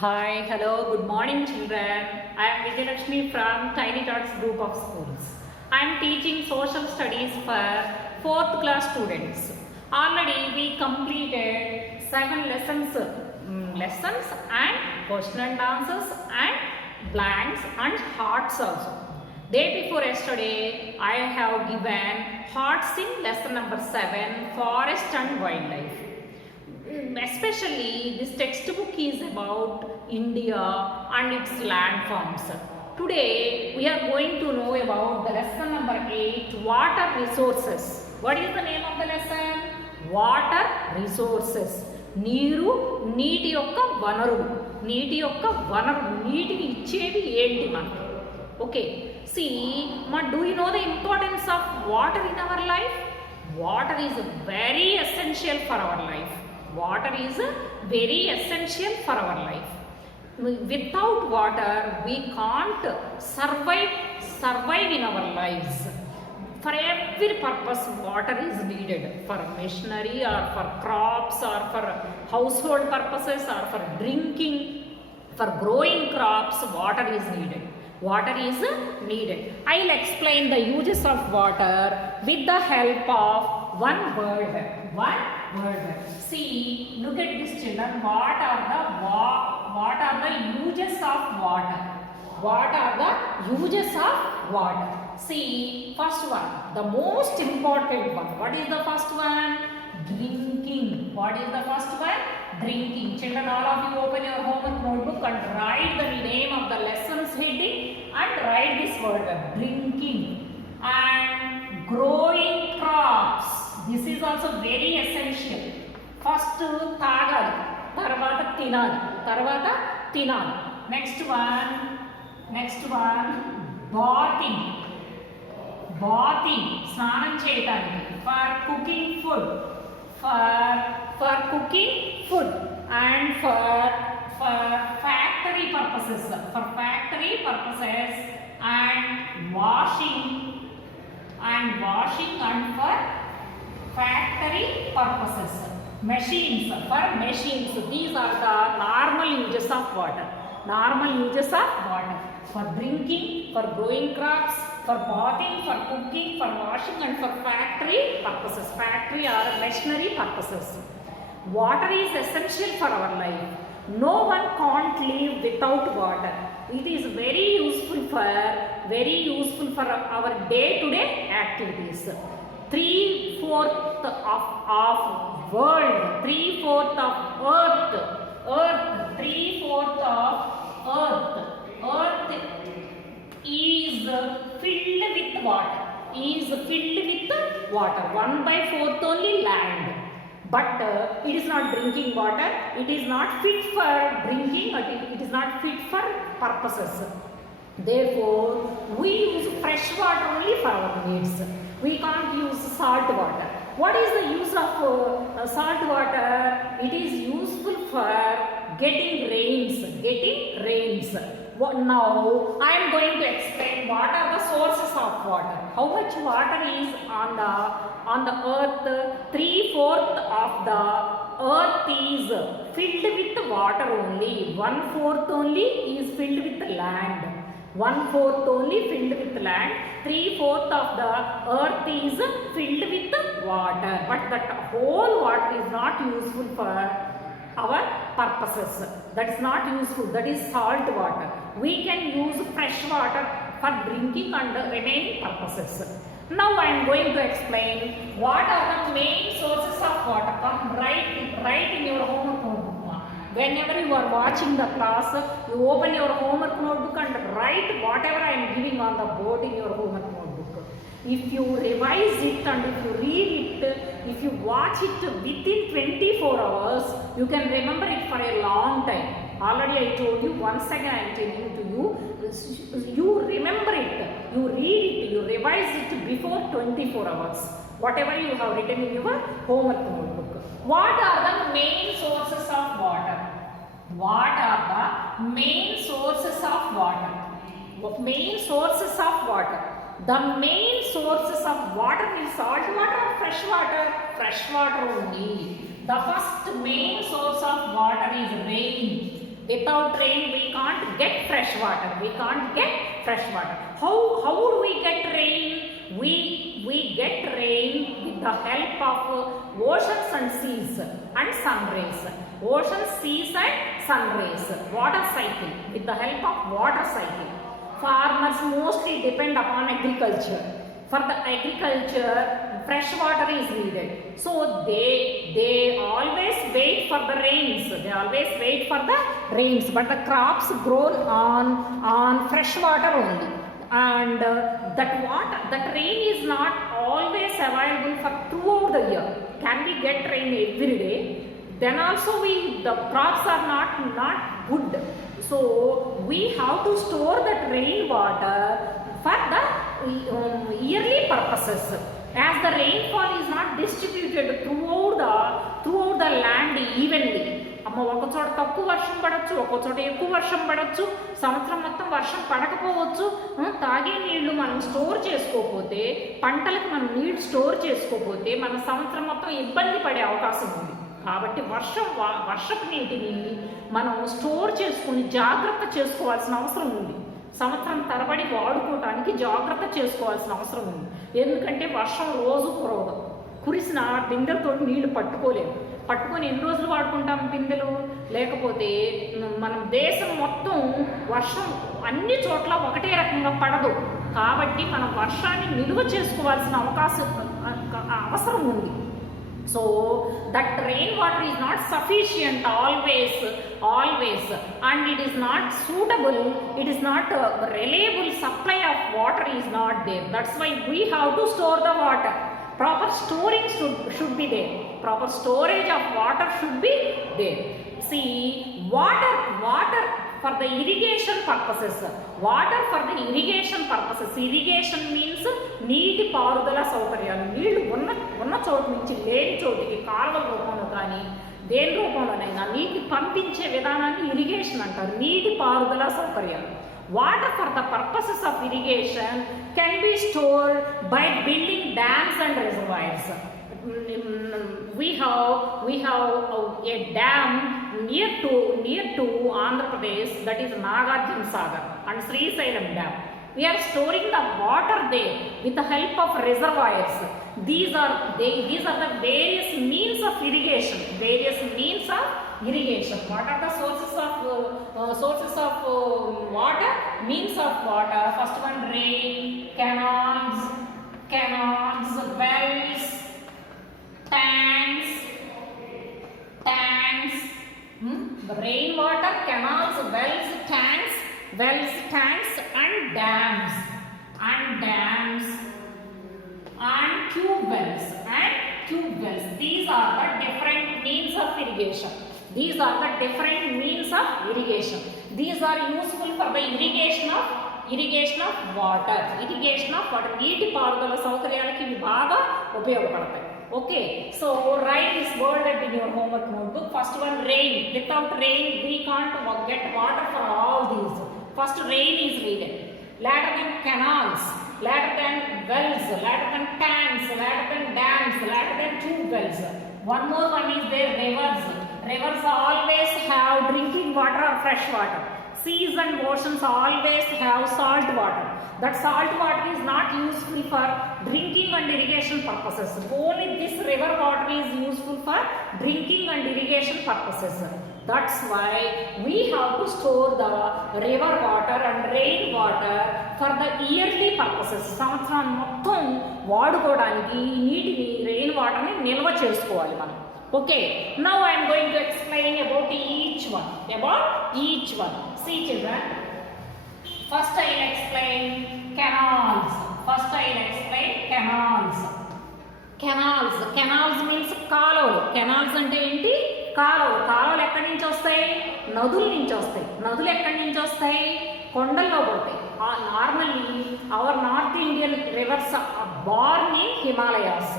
Hi, hello, good morning children. I am Vijayalakshmi from Tiny Tots Group of Schools. I am teaching social studies for 4th class students. Already we completed 7 lessons and question and answers and blanks and hearts also. Day before yesterday, I have given hearts in lesson number 7, forest and wildlife. Especially this textbook is about India and its landforms. Today we are going to know about the lesson number 8, water resources. What is the name of the lesson? Water resources. నీరు నీటి యొక్క వనరులు నీటిని ఇచ్చేవి ఏంటి మనకి okay see do you know the importance of water in our life water is very essential for our life Water is very essential for our life. Without water, we can't survive in our lives. For every purpose, water is needed. For machinery or for crops or for household purposes or for drinking, for growing crops, water is needed. Water is needed. I'll explain the uses of water with the help of one word. See, look at this children. What are the uses of water? What are the uses of water? See, first one, the most important one. What is the first one? Drinking. What is the first one? Drinking. Children, all of you open your homework notebook and write the name of the lessons heading and write this word, drinking. And growing crops. This is also very essential. First తాగాలి తర్వాత తినాలి next one bathing స్నానం చేయడానికి for cooking food and for factory purposes and washing and for factory purposes. Machines. These are the normal uses of water. For drinking, for growing crops, for bathing, for cooking, for washing and for factory purposes. Factory or machinery purposes. Water is essential for our life. No one can't live without water. It is very useful for our day-to-day activities. 3/4 of world, 3/4 of earth, 3/4 of earth is filled with water. 1/4 only land. But it is not drinking water. It is not fit for drinking. It is not fit for purposes. Therefore, we use fresh water only for our needs. We can't use salt water. What is the use of salt water? It is useful for getting rains. Now I am going to explain what are the sources of water. How much water is on the earth? 3/4 of the earth is filled with water only. 1/4 only is filled with land. 1/4 only filled with land. 3/4 of the earth is filled with water. But that whole water is not useful for our purposes. That is not useful. That is salt water. We can use fresh water for drinking and remaining purposes. Now I am going to explain what are the main sources of water. Come write in your homework notebook. Whenever you are watching the class, you open your homework notebook and write whatever I am giving on the board in your homework notebook. If you revise it and if you read it, if you watch it within 24 hours, you can remember it for a long time. Already I told you, once again I am telling to you, you remember it, you read it, you revise it before 24 hours. Whatever you have written in your homework notebook. What are the main sources of water? The main sources of water. The main sources of water is salt water or fresh water? Fresh water only. The first main source of water is rain. Without rain, we can't get fresh water. We can't get fresh water. How would we get rain? We get rain with the help of oceans and seas and sun rays. Oceans, seas and sun rays. Water cycle. With the help of water cycle. Farmers mostly depend upon agriculture. For the agriculture, fresh water is needed. So they always wait for the rains. They always wait for the rains. But the crops grown on fresh water only. And that rain is not always available for throughout the year. Can we get rain every day? Then also the crops are not good. So we have to store that rainwater for the yearly purposes. As the rainfall is not distributed throughout the land evenly. ఒక చోట తక్కువ వర్షం పడవచ్చు, ఒక చోట ఎక్కువ వర్షం పడవచ్చు, సంవత్సరం మొత్తం వర్షం పడకపోవచ్చు. తాగే నీళ్లు మనం స్టోర్ చేసుకోకపోతే, పంటలకు మనం నీళ్లు స్టోర్ చేసుకోకపోతే మన సంవత్సరం మొత్తం ఇబ్బంది పడే అవకాశం ఉంది. కాబట్టి వర్షపు నీటిని మనం స్టోర్ చేసుకుని జాగ్రత్త చేసుకోవాల్సిన అవసరం ఉంది. సంవత్సరం తరబడి వాడుకోవటానికి జాగ్రత్త చేసుకోవాల్సిన అవసరం ఉంది. ఎందుకంటే వర్షం రోజు కురిసిన బిందెలతో నీళ్లు పట్టుకొని ఎన్ని రోజులు వాడుకుంటాం బిందెలు? లేకపోతే మనం దేశం మొత్తం వర్షం అన్ని చోట్ల ఒకటే రకంగా పడదు. కాబట్టి మనం వర్షాన్ని నిల్వ చేసుకోవాల్సిన అవసరం ఉంది. So that rainwater is not sufficient always, and it is not suitable, it is not a reliable supply of water is not there. That's why we have to store the water. Proper storing should be there. Proper storage of water should be there. See, water for the irrigation purposes. Water for the irrigation purposes. Irrigation means నీటి పారుదల సౌకర్యాలు. నీళ్లు ఉన్న చోటు నుంచి లేని చోటికి కాలువల రూపంలో కానీ దేని రూపంలోనైనా నీటి పంపించే విధానాన్ని ఇరిగేషన్ అంటారు. నీటి పారుదల సౌకర్యాలు. Water for the purposes of irrigation can be stored by building dams and reservoirs. We have a dam near to Andhra Pradesh, that is Nagarjuna Sagar and Sri Sailam Dam. We are storing the water there with the help of reservoirs. These are the various means of irrigation. What are the sources of water? Means of water. First one, rain, canals, wells, tanks. Rainwater, canals, wells, tanks, and dams, and tube wells. These are the different means of irrigation. These are useful for the irrigation of water. నీటి పారుదల సౌకర్యాలకి ఇవి బాగా ఉపయోగపడతాయి. Okay, so write this word in your homework notebook. First one, rain. Without rain, we can't get water for all these. First, rain is needed. Later than canals, later than wells, later than tanks, later than dams, later than tube wells. One more one is there, rivers. Rivers always have drinking water or fresh water. Seas and oceans always have salt water. That salt water is not useful for drinking and irrigation purposes. Only this river water is useful for drinking and irrigation purposes. That's why we have to store the river water and rain water for the yearly purposes. సంవత్సరం మొత్తం వాడుకోవడానికి నీటిని rain వాటర్ని నిల్వ చేసుకోవాలి మనం. Okay, now I am going to explain about each one. See children, first I will explain canals. Canals means కాలువలు. Canals అంటే ఏంటి? కాలువలు ఎక్కడి నుంచి వస్తాయి? నదుల నుంచి వస్తాయి. నదులు ఎక్కడి నుంచి వస్తాయి? కొండల్లో పోతాయి. Normally our North Indian rivers are born in Himalayas.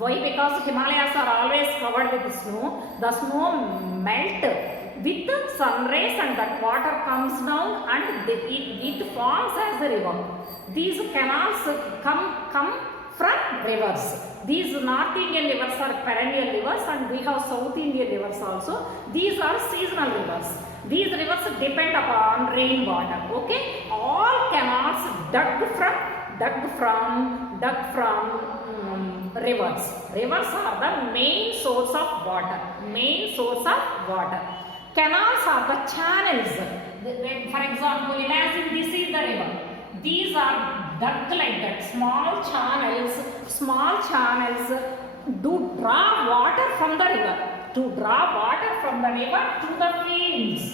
Why? Because Himalayas are always covered with snow. The snow melt with the sun rays and that water comes down and it forms as a river. These canals come from rivers. These North Indian rivers are perennial rivers, and we have South Indian rivers also. These are seasonal rivers. These rivers depend upon rainwater. Okay, all canals dug from rivers. Rivers are the main source of water. Canals are the channels. For example, imagine this is the river. These are dug like that. Small channels do draw water from the river. To draw water from the river to the fields.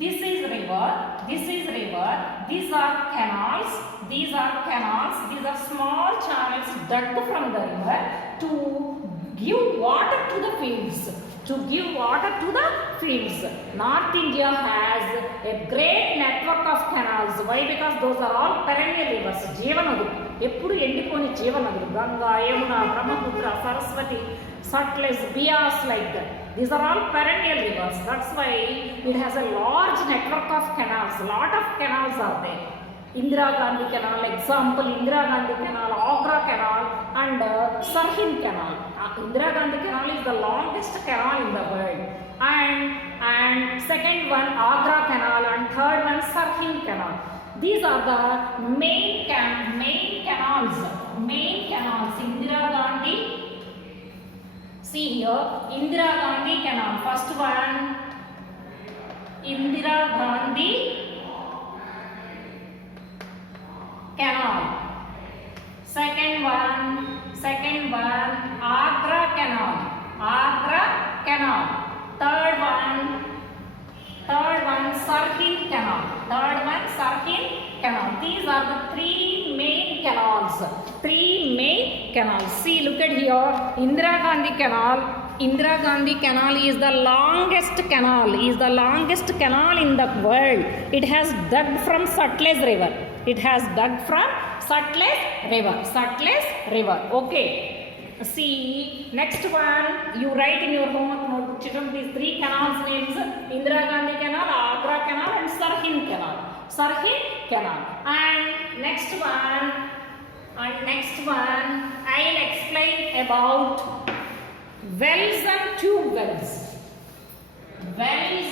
This is river. These are canals. These are small channels dug from the river to give water to the fields. North India has a great network of canals. Why? Because those are all perennial rivers. Jeevanadulu. Eppudu endiponi Jeevanadulu. Ganga, Yamuna, Brahmaputra, Saraswati, Satluj, Beas, like that. These are all perennial rivers. That's why it has a large network of canals. Lot of canals are there. Indira Gandhi Canal, example, Indira Gandhi Canal, Agra Canal, and Sirhind Canal. Indira Gandhi Canal is the longest canal in the world. And second one, Agra Canal, and third one, Sirhind Canal. These are the main canals. Indira Gandhi. See here, Indira Gandhi Canal. First one, Indira Gandhi Canal. Second one, Agra Canal. Third one, Sirhind Canal. These are the three main canals. See, look at here. Indira Gandhi Canal is the longest canal. In the world. It has dug from Satluj River. Okay. See, next one, you write in your homework notebook, children, these three canals names: Indira Gandhi Canal, Agra Canal, and Sirhind Canal. And next one, I'll explain about wells and tube wells. Wells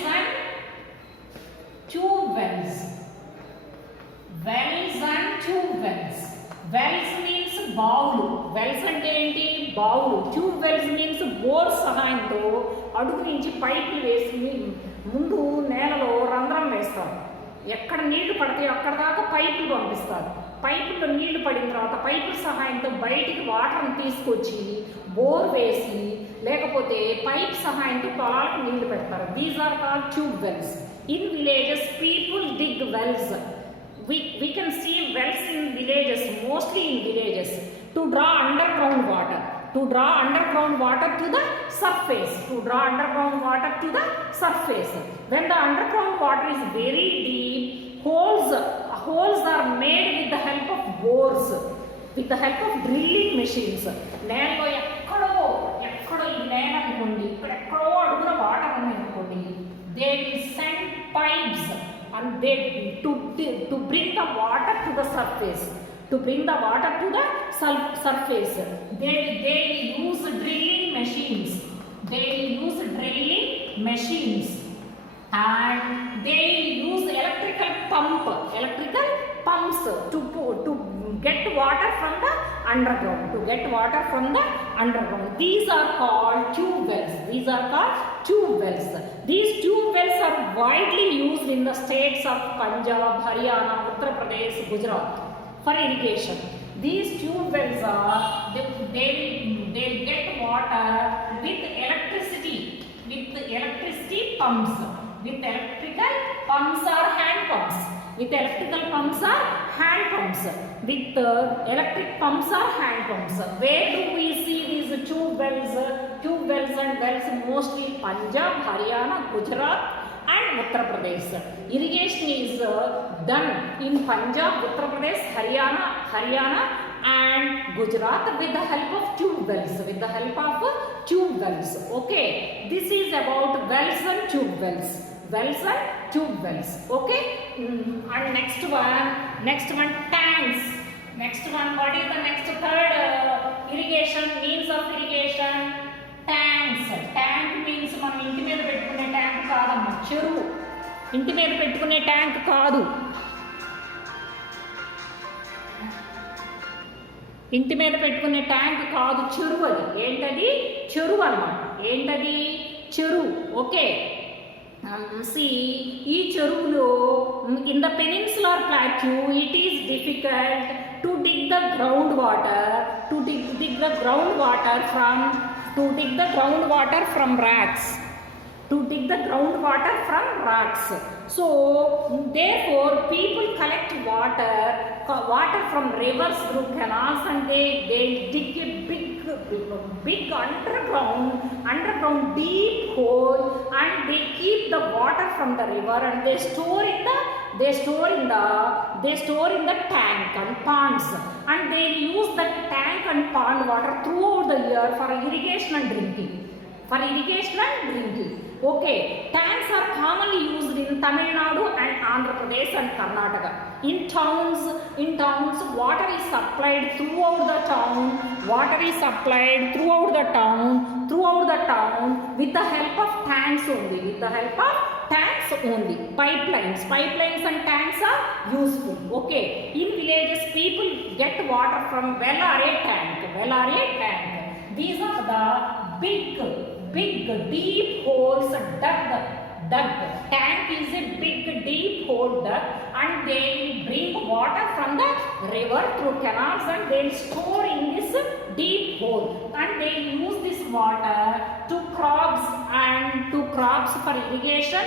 means బావులు. Wells అంటే ఏంటి? బావులు. Tube wells means bore సహాయంతో అడుగు నుంచి పైపులు వేసి ముందు నేలలో రంధ్రం వేస్తారు. ఎక్కడ నీళ్లు పడతాయో అక్కడ దాకా పైపులు పంపిస్తారు. పైపుల్లో నీళ్లు పడిన తర్వాత పైపుల సహాయంతో బయటికి వాటర్ని తీసుకొచ్చి బోర్ వేసి లేకపోతే పైప్ సహాయంతో పొలాలకు నీళ్లు పెడతారు. These are called tube wells. In villages people dig wells. We can see wells in villages, mostly in villages, to draw underground water. To draw underground water to the surface. When the underground water is very deep, holes are made with the help of bores, with the help of drilling machines. నేలలో ఎక్కడో ఈ నేల అనుకోండి, ఇక్కడ ఎక్కడో అడుగున water అనుకోండి, they will send pipes and they to bring the water to the surface. They use drilling machines. And they use electrical pumps to get water from the underground. These are called tube wells. These tube wells are widely used in the states of Punjab, Haryana, Uttar Pradesh, Gujarat for irrigation. These tube wells are they get water with electricity pumps. With electrical pumps or hand pumps. With electric pumps or hand pumps. Where do we see these tube wells and wells? Mostly Punjab, Haryana, Gujarat and Uttar Pradesh. Irrigation is done in Punjab, Uttar Pradesh, Haryana and Gujarat with the help of tube wells. Okay, this is about wells and tube wells. Okay. And next one, tanks. Next one, what is the next third irrigation, means of irrigation? Tanks. Tank means మనం ఇంటి మీద పెట్టుకునే tank కాదమ్మా, చెరువు. ఇంటి మీద పెట్టుకునే tank కాదు, ఇంటి మీద పెట్టుకునే ట్యాంక్ కాదు, చెరువు. అది ఏంటది? చెరువు అన్నమాట. ఏంటది? చెరువు. ఓకే. ఈ చెరువులో in the peninsular plateau it is difficult to dig the groundwater, to dig the groundwater from rocks, to dig the groundwater from rocks. So therefore people collect water from rivers through canals, and they dig a big underground deep hole, and they keep the water from the river, and they store in the tank and ponds, and they use that tank and pond water throughout the year for irrigation and drinking. Okay, tanks are commonly used in Tamil Nadu and Andhra Pradesh and Karnataka. In towns, water is supplied throughout the town. With the help of tanks only. Pipelines and tanks are useful. Okay. In villages, people get water from well or a tank. These are the big deep holes dug. Tank is a big deep hole dug, and they bring water from the river through canals, and they store in this deep hole, and they use this water to crops for irrigation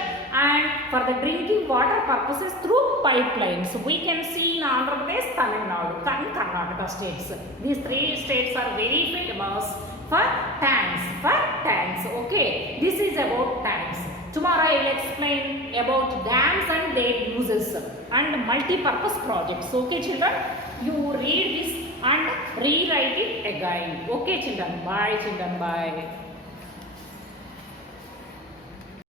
and for the drinking water purposes through pipelines. We can see in Andhra Pradesh, Tamil Nadu and Karnataka states. These three states are very famous for tanks. Okay, this is about tanks. Tomorrow I will explain about dams and their uses and multi-purpose projects. Okay children, you read this and rewrite it again. Okay children, bye.